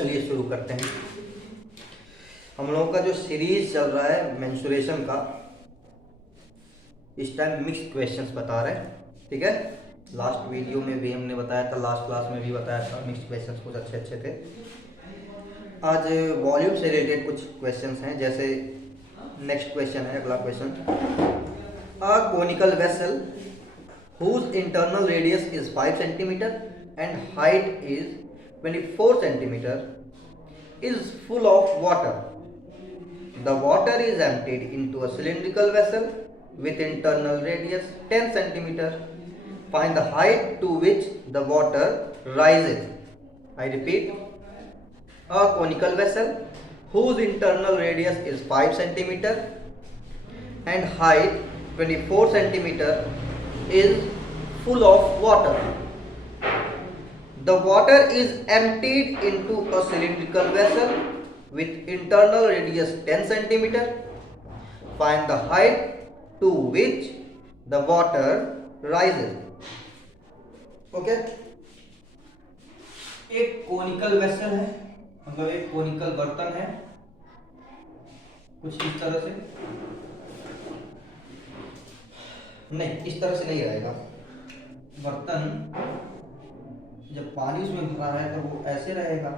चलिए शुरू करते हैं। हम लोगों का जो सीरीज चल रहा है मेंसुरेशन का, इस टाइम मिक्स्ड क्वेश्चंस बता रहे हैं, ठीक है। लास्ट वीडियो में भी हमने बताया था, लास्ट क्लास में भी बताया था, मिक्स्ड क्वेश्चंस कुछ अच्छे अच्छे थे। आज वॉल्यूम से रिलेटेड कुछ क्वेश्चंस हैं। जैसे नेक्स्ट क्वेश्चन है, अगला question, a conical vessel whose internal radius is 5 centimeter and height is 24 centimeter is full of water. The water is emptied into a cylindrical vessel with internal radius 10 centimeter. Find the height to which the water rises. I repeat, a conical vessel whose internal radius is 5 centimeter and height 24 centimeter is full of water. The water is emptied into a cylindrical vessel with internal radius 10 centimeter. Find the height to which the water rises. Okay? एक conical vessel है, मतलब एक conical बर्तन है, कुछ इस तरह से, नहीं इस तरह से नहीं रहेगा। बर्तन जब पानी उसमें भरा है तो वो ऐसे रहेगा,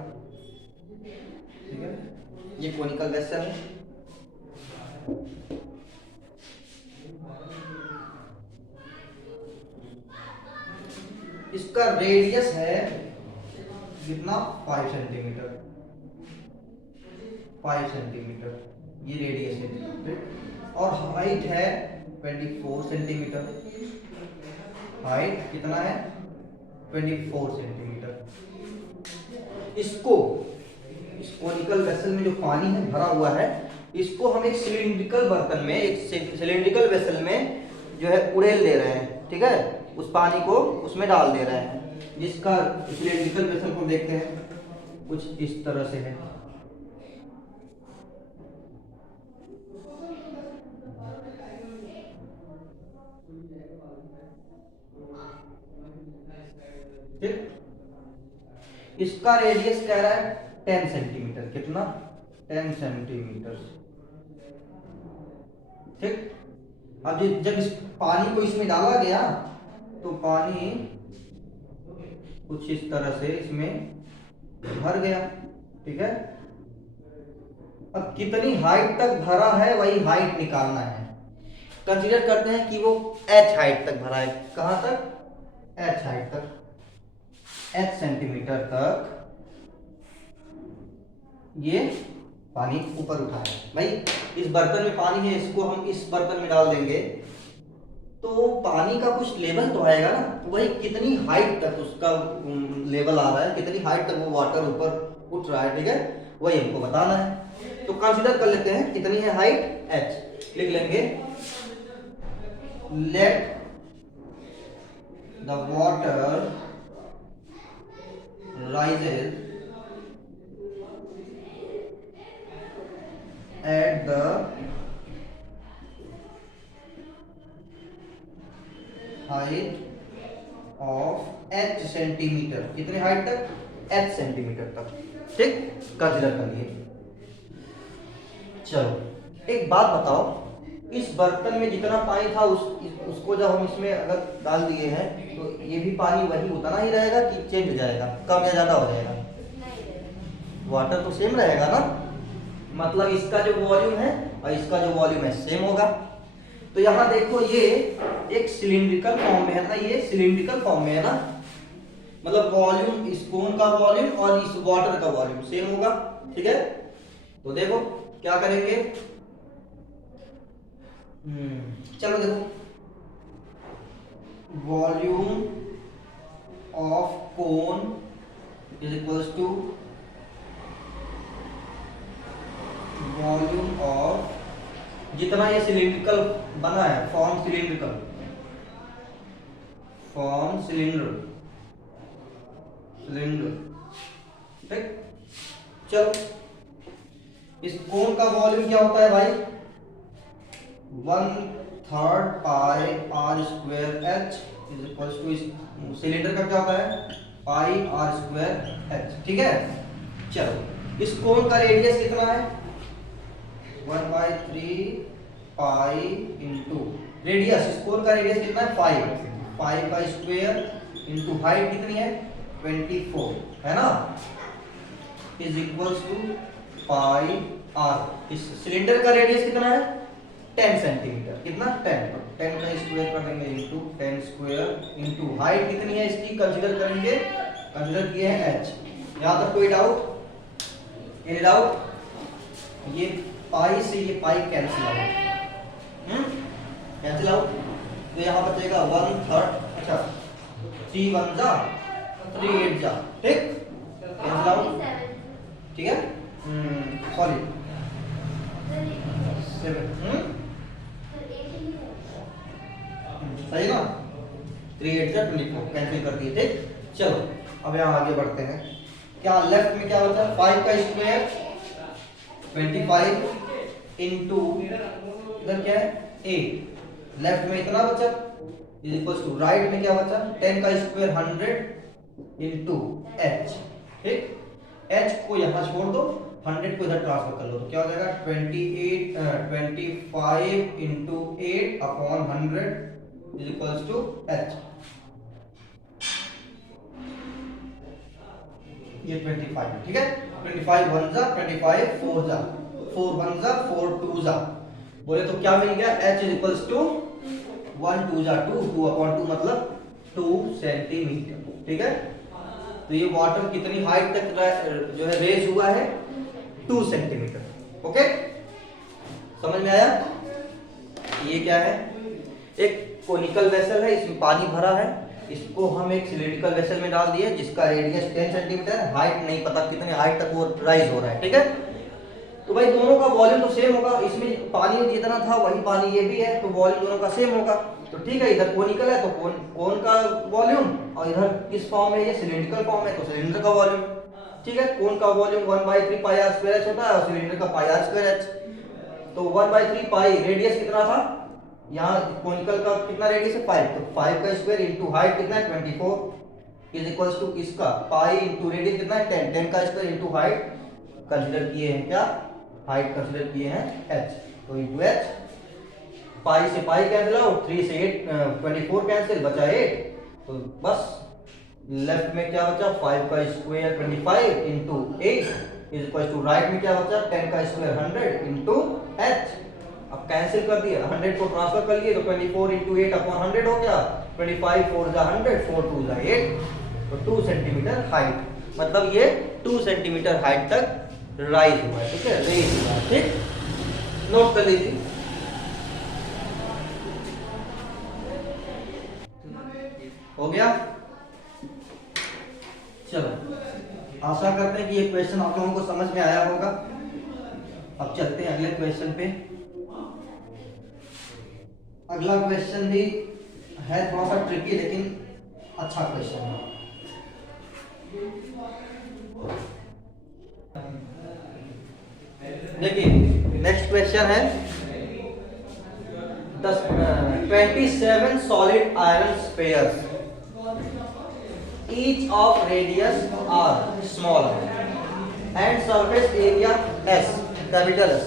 ठीक है। ये कोनिकल वेसल है। इसका रेडियस है कितना, 5 सेंटीमीटर, 5 सेंटीमीटर ये रेडियस है, और हाइट है 24 सेंटीमीटर। हाइट कितना है, 24 सेंटीमीटर। इसको, इस कोनिकल वेसल में जो पानी है भरा हुआ है, इसको हम एक सिलिंड्रिकल बर्तन में, एक सिलिंड्रिकल वेसल में जो है उड़ेल दे रहे हैं, ठीक है। उस पानी को उसमें डाल दे रहे हैं, जिसका सिलिंड्रिकल वेसल को देखते हैं कुछ इस तरह से है। इसका रेडियस कह रहा है 10 सेंटीमीटर। कितना, 10 सेंटीमीटर, ठीक। अब जब इस पानी को इसमें डाला गया तो पानी कुछ इस तरह से इसमें भर गया, ठीक है। अब कितनी हाइट तक भरा है वही हाइट निकालना है। कंसीडर करते हैं कि वो h हाइट तक भरा है। कहां तक, h हाइट तक, h सेंटीमीटर तक ये पानी ऊपर उठा है। भाई इस बर्तन में पानी है, इसको हम इस बर्तन में डाल देंगे तो पानी का कुछ लेवल तो आएगा ना, तो वही कितनी हाइट तक उसका लेवल आ रहा है, कितनी हाइट तक वो वाटर ऊपर उठ रहा है, ठीक है, वही हमको बताना है। तो कंसीडर कर लेते हैं कितनी है हाइट, h लिख लेंगे। Let the water rises at the height of h centimetre. कितने हाइट तक, h सेंटीमीटर तक, ठीक, कंसीडर कर लिए। चलो एक बात बताओ, इस बर्तन में जितना पानी था उसको जब हम इसमें अगर डाल दिए हैं तो ये भी पानी वही उतना ही रहेगा कि चेंज हो जाएगा, कम या ज्यादा हो जाएगा? वाटर तो सेम रहेगा ना, मतलब इसका जो वॉल्यूम है और इसका जो वॉल्यूम है सेम होगा। तो यहाँ देखो ये एक सिलिंड्रिकल फॉर्म में है ना, ये सिलिंड्रिकल फॉर्म में है ना, मतलब वॉल्यूम, इस कोन का वॉल्यूम और इस वाटर का वॉल्यूम सेम होगा, ठीक है। तो देखो क्या करेंगे, चलो देखो, volume of cone is equals to volume of, जितना ये सिलिंड्रिकल बना है, फॉर्म सिलिंड्रिकल, फॉर्म सिलिंडर, ठीक। चलो इस कोन का वॉल्यूम क्या होता है भाई, 1/3 pi r square h is equals to, इस सिलेंडर का क्या होता है, पाई r स्क्वायर h, ठीक है। चलो इस कोन का रेडियस कितना है 1/3 पाई इंटू रेडियस, इस कोन का रेडियस कितना है 5 का स्क्वायर इंटू हाइट कितनी है 24 है ना, is equals to pi r. इस सिलेंडर का रेडियस कितना है 10 सेंटीमीटर, कितना 10 का स्क्वायर कर देंगे इंटू 10 स्क्वायर इंटू हाइट कितनी है इसकी कंसीडर करेंगे, कंसीडर किए हैं h। यहाँ तक कोई डाउट, एनी डाउट? ये पाई से ये पाई कैंसिल आउट, कैंसिल आउट, तो यहाँ बचेगा 1/3, अच्छा 3 1 जा 3 8 जा, ठीक, कैंसिल आउट, ठीक है, सॉरी 7 सही ना, 3 8 जा 24 कैंसिल कर दिए, ठीक। चलो अब यहाँ आगे बढ़ते हैं, क्या लेफ्ट में क्या बचा 5 का स्क्वायर 25 इंटू इधर क्या है 8, लेफ्ट में इतना बचा इज इक्वल्स टू राइट में क्या बचा 10 का स्क्वायर 100 इंटू h, ठीक, h को यहाँ छोड़ दो 100 को इधर ट्रांसफर कर लो तो क्या हो जाएगा 25 into 8 upon 100 is equals to h, ये 25, ठीक है, 25 1 जा 25 4 जा 4 1 जा 4 2 जा, बोले तो क्या मिल गया h इज इक्वल्स टू 1 2 जा 2 2 अपॉन 2 मतलब 2 सेंटीमीटर, ठीक है। तो ये वाटर कितनी हाइट तक जो है रेज हुआ है 2 सेंटीमीटर, ओके, समझ में आया? ये क्या है, एक कोनिकल वेसल है, इसमें पानी भरा है, इसको हम एक सिलिंड्रिकल वेसल में डाल दिए जिसका रेडियस 10 सेंटीमीटर है, हाइट नहीं पता कितने हाइट तक वो राइज हो रहा है, ठीक है। तो भाई दोनों का वॉल्यूम तो सेम होगा, इसमें पानी जितना था वही पानी ये भी है, तो वॉल्यूम दोनों का सेम होगा, तो ठीक है, इधर कोनिकल है तो कोन का वॉल्यूम, और इधर किस फॉर्म है ये सिलिंड्रिकल फॉर्म है तो सिलिंडर का वॉल्यूम, ठीक है। कोन का volume 1/3 pi r square h होता है और सिलिंडर का पाई आर स्क्वायर h, तो 1/3 पाई रेडियस कितना था, यहाँ कोनिकल का कितना रेडियस है 5, तो 5 का स्क्वायर इंटू हाइट कितना है 24 इज इक्वल्स टू इसका पाई इंटू रेडियस कितना है 10 का स्क्वायर इंटू हाइट कंसीडर किए हैं क्या, हाइट कंसीडर किए हैं h, तो इंटू h, पाई से पाई कैंसिल आउट, 3 से 8 24 कैंसिल बचा 8, तो बस लेफ्ट में क्या बचा 5 का square 25 into 8 is equal to right में क्या बचा 10 का स्क्वायर 100 इंटू h। अब कैंसिल कर दिया, 100 को ट्रांसफर कर लिए तो 24 इंटू 8 अपॉन 100 हो गया, 25 4 जा 100 4 2 जा 8, तो 2 सेंटीमीटर हाइट, मतलब ये 2 सेंटीमीटर हाइट तक राइज हुआ है, ठीक है, रेज हुआ है, ठीक, नोट कर लीजिए। हो गया, चलो आशा करते हैं कि ये क्वेश्चन आप लोगों को समझ में आया होगा। अब चलते हैं अगले क्वेश्चन पे। अगला क्वेश्चन भी है थोड़ा सा ट्रिकी लेकिन अच्छा क्वेश्चन है। देखिए नेक्स्ट क्वेश्चन है 27 solid iron spheres, each of radius r small and surface area s capital S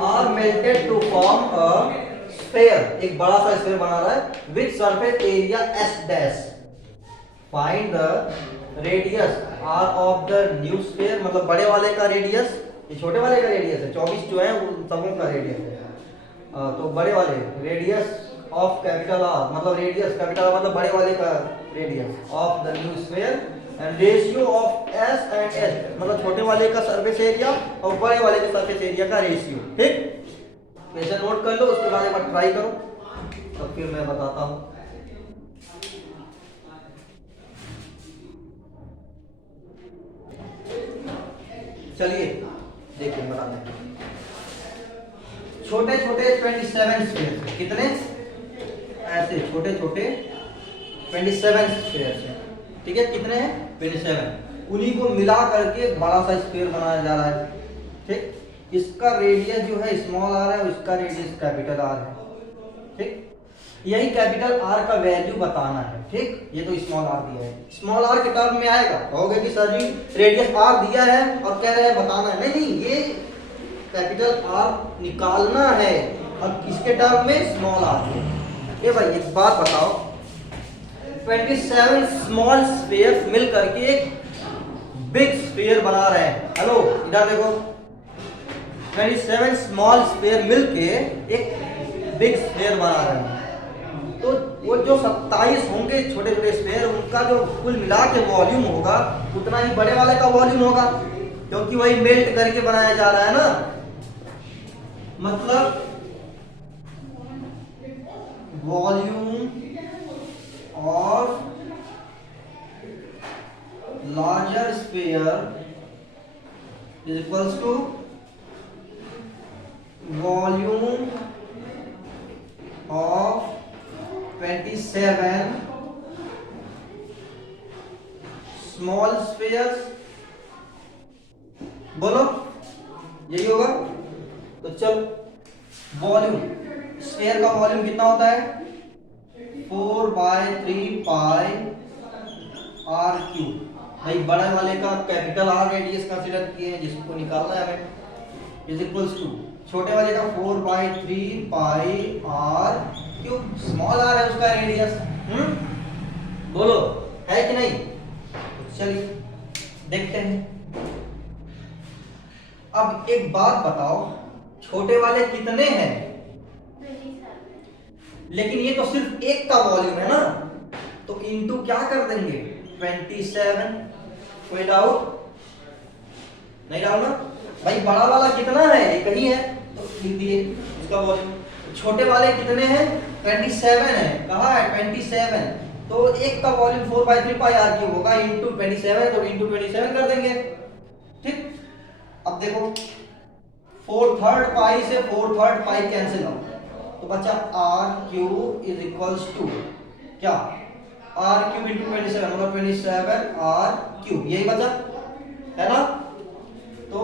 are melted to form a sphere, एक बड़ा सा स्फीयर बना रहा है with surface area s dash, find the radius r of the new sphere, मतलब बड़े वाले का रेडियस, ये छोटे वाले का रेडियस है, 24 जो है वो सबों का रेडियस है, तो बड़े वाले रेडियस ऑफ कैपिटल आर, मतलब रेडियस कैपिटल आर मतलब बड़े वाले का radius of the new sphere, and ratio of S and S, मतलब छोटे वाले का सरफेस एरिया और बड़े वाले के सरफेस एरिया का रेशियो, ठीक। वैसे नोट कर लो, उसके बाद एक बार ट्राई करो तो फिर मैं बताता हूँ। चलिए देखिए बताते हैं। छोटे छोटे 27 स्फीयर, कितने ऐसे छोटे छोटे 27 स्फीयर हैं, ठीक है, कितने हैं 27, उन्हीं को मिला करके बड़ा सा स्फीयर बनाया जा रहा है, ठीक। इसका रेडियस जो है स्मॉल आर है और इसका रेडियस कैपिटल आर है, ठीक। यही कैपिटल आर का वैल्यू बताना है, ठीक। ये तो स्मॉल आर दिया है, स्मॉल आर के टर्म में आएगा, कहोगे कि सर जी रेडियस आर दिया है और कह रहे हैं बताना है। नहीं नहीं, ये कैपिटल आर निकालना है और किसके टर्म में, स्मॉल आर के। ये भाई एक बात बताओ, 27 स्मॉल स्फीयर्स मिल करके एक बिग स्फीयर बना रहे हैं। हेलो इधर देखो, 27 स्मॉल स्फीयर मिलके एक बिग स्फीयर बना रहे हैं। तो वो जो 27 होंगे छोटे छोटे स्फीयर, उनका जो कुल मिला के वॉल्यूम होगा उतना ही बड़े वाले का वॉल्यूम होगा, क्योंकि वही मेल्ट करके बनाया जा रहा है ना। मतलब volume of larger sphere is equals to volume of 27 small spheres. बोलो यही होगा। तो चल वॉल्यूम, स्फीयर का वॉल्यूम कितना होता है, 4/3 पाई आर क्यूब। भाई बड़े वाले का कैपिटल आर रेडियस कंसीडर किए हैं जिसको निकालना है हमें, इज इक्वल्स टू छोटे वाले का 4/3 पाई आर क्यूब, स्मॉल आर है उसका रेडियस। बोलो है कि नहीं। तो चलिए देखते हैं। अब एक बात बताओ, छोटे वाले कितने हैं, लेकिन ये तो सिर्फ एक का वॉल्यूम है ना, तो इनटू क्या कर देंगे 27। कोई डाउट नहीं डाउट ना। भाई बड़ा वाला कितना है, एक ही है तो लिख दिए उसका वॉल्यूम। छोटे वाले कितने हैं, 27 है, कहा है 27, तो एक का वॉल्यूम 4/3 पाई आर क्यूब होगा इनटू 27, तो इनटू 27 कर देंगे, ठीक। अब देखो 4/3 पाई से 4/3 पाई कैंसिल आउट, तो बचा r cube is equals to क्या, आर क्यूब इंटू 27 मतलब 27 आर क्यूब, यही बचा है ना। तो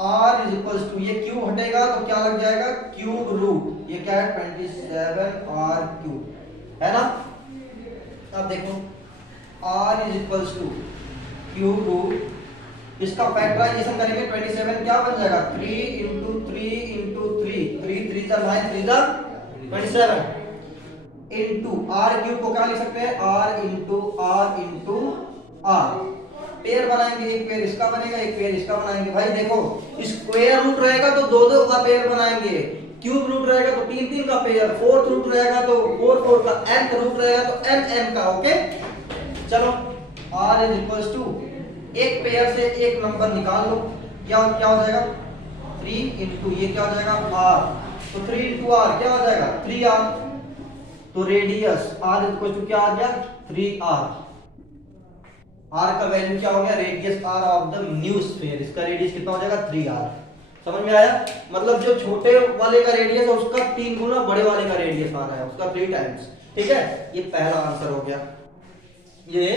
आर इज इक्वल्स टू, ये क्यूब हटेगा तो क्या लग जाएगा, क्यूब रूट, ये क्या है 27 आर क्यूब, है ना। अब देखो r is equals to cube root, इसका फैक्टराइजेशन करेंगे 27 क्या बन जाएगा 3 इंटू 3 इंटू 3, 3 3 जा 9, 3 जा 27 इंटू आर क्यूब को क्या लिख सकते हैं, आर इंटू आर। पेयर बनाएंगे, एक पेयर इसका बनेगा, एक पेयर इसका बनाएंगे। भाई देखो स्क्वायर रूट रहेगा तो दो दो का पेयर बनाएंगे, क्यूब रूट रहेगा तो तीन तीन का पेयर, फोर्थ रूट रहेगा तो फोर फोर का, nth रूट रहेगा तो n n का। ओके चलो r इज इक्वल्स टू, एक पेयर से एक नंबर निकाल लो, क्या क्या हो जाएगा 3 इंटू ये क्या हो जाएगा r, तो 3 इंटू r क्या हो जाएगा 3r, तो radius r is equal to क्या आ गया 3r। r का वैल्यू क्या हो गया, radius r of the new sphere, इसका रेडियस कितना हो जाएगा 3r। समझ में आया, मतलब जो छोटे वाले का रेडियस है उसका 3 गुना बड़े वाले का रेडियस आ रहा है, उसका 3 टाइम्स, ठीक है। ये पहला आंसर हो गया, ये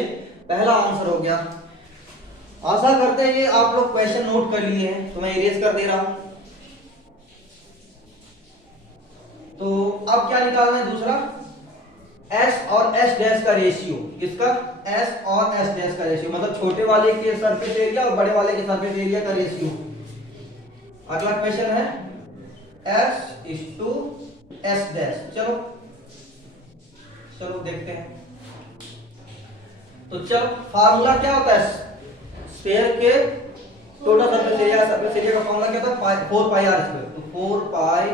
पहला आंसर हो गया। आशा करते हैं कि आप लोग क्वेश्चन नोट कर लिए हैं, तो मैं इरेज कर दे रहा हूं। तो अब क्या निकालना है, दूसरा S और S डैश का रेशियो, इसका S और S डैश का रेशियो, मतलब छोटे वाले के सरफेस एरिया और बड़े वाले के सरफेस एरिया का रेशियो। अगला क्वेश्चन है S/S डैश। चलो चलो देखते हैं। तो चलो फार्मूला क्या होता है, स्फीयर के टोटल सरफेस एरिया का फार्मूला क्या होता है 4 पाई r स्क्वायर। तो 4 पाई,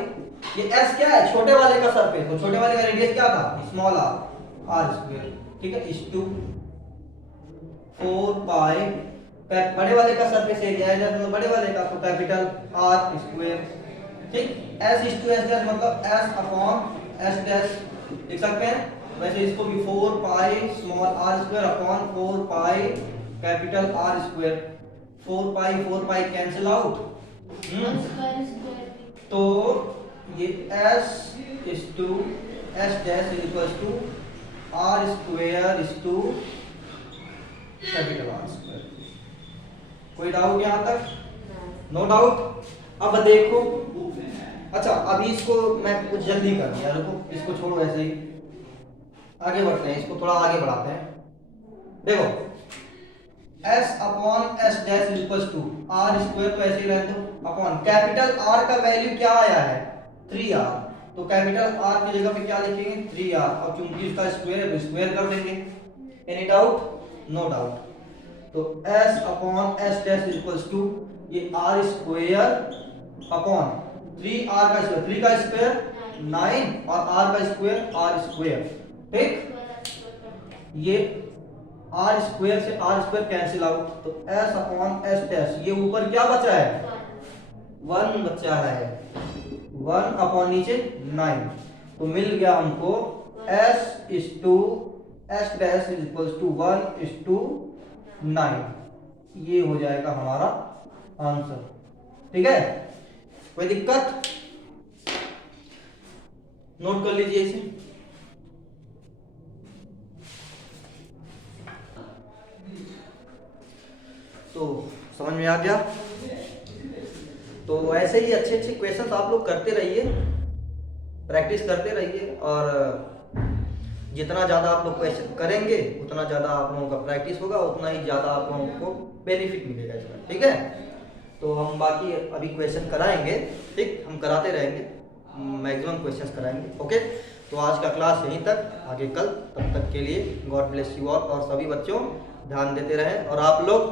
ये s क्या है छोटे वाले का सरफेस, तो छोटे वाले का रेडियस क्या था स्मॉल r स्क्वायर, ठीक है, इस टू 4 पाई बड़े वाले का सरफेस एरिया है जैसे बड़े वाले का, तो कैपिटल R स्क्वायर, ठीक। S is to S dash मतलब S अपॉन S डैश लिख सकते हैं। वैसे इसको भी 4 pi small r square upon 4 pi capital R square, 4 pi cancel out, तो ये S is to S dash is equal to R square is to capital R square. कोई doubt यहां तक, नो डाउट। अब देखो अच्छा अभी इसको मैं कुछ जल्दी कर दिया, रुको इसको छोड़ो ऐसे ही, आगे बढ़ते हैं, इसको थोड़ा आगे बढ़ाते हैं। देखो s upon S dash equal to R square, तो ऐसे ही रहने दो, अपॉन कैपिटल आर का वैल्यू क्या आया है 3r, तो कैपिटल आर की जगह पे क्या लिखेंगे 3r, और क्योंकि इसका स्क्वायर है तो स्क्वायर कर देंगे। Any doubt? No doubt. तो s upon S dash equal to ये आर स्क्वायर अपॉन 3r का स्क्वायर, 3 का स्क्वायर 9 और r का स्क्वायर r स्क्वायर, ठीक। ये r स्क्वायर से r स्क्वायर कैंसिल आउट, तो s अपॉन एस डैश, ये ऊपर क्या बचा है 1 बचा है, 1 अपॉन नीचे 9, तो मिल गया हमको s is to S dash is equal to 1 is to 9, ये हो जाएगा हमारा आंसर, ठीक है। कोई दिक्कत? नोट कर लीजिए इसे। तो समझ में आ गया? तो ऐसे ही अच्छे अच्छे क्वेश्चंस आप लोग करते रहिए, प्रैक्टिस करते रहिए, और जितना ज़्यादा आप लोग क्वेश्चन करेंगे उतना ज़्यादा आप लोगों का प्रैक्टिस होगा, उतना ही ज़्यादा आप लोगों को बेनिफिट मिलेगा इसमें, ठीक है। तो हम बाकी अभी क्वेश्चन कराएंगे, ठीक, हम कराते रहेंगे, मैक्सिमम क्वेश्चंस कराएंगे, ओके। तो आज का क्लास यहीं तक, आगे कल, तब तक के लिए गॉड ब्लेस यू ऑल, और सभी बच्चों ध्यान देते रहें, और आप लोग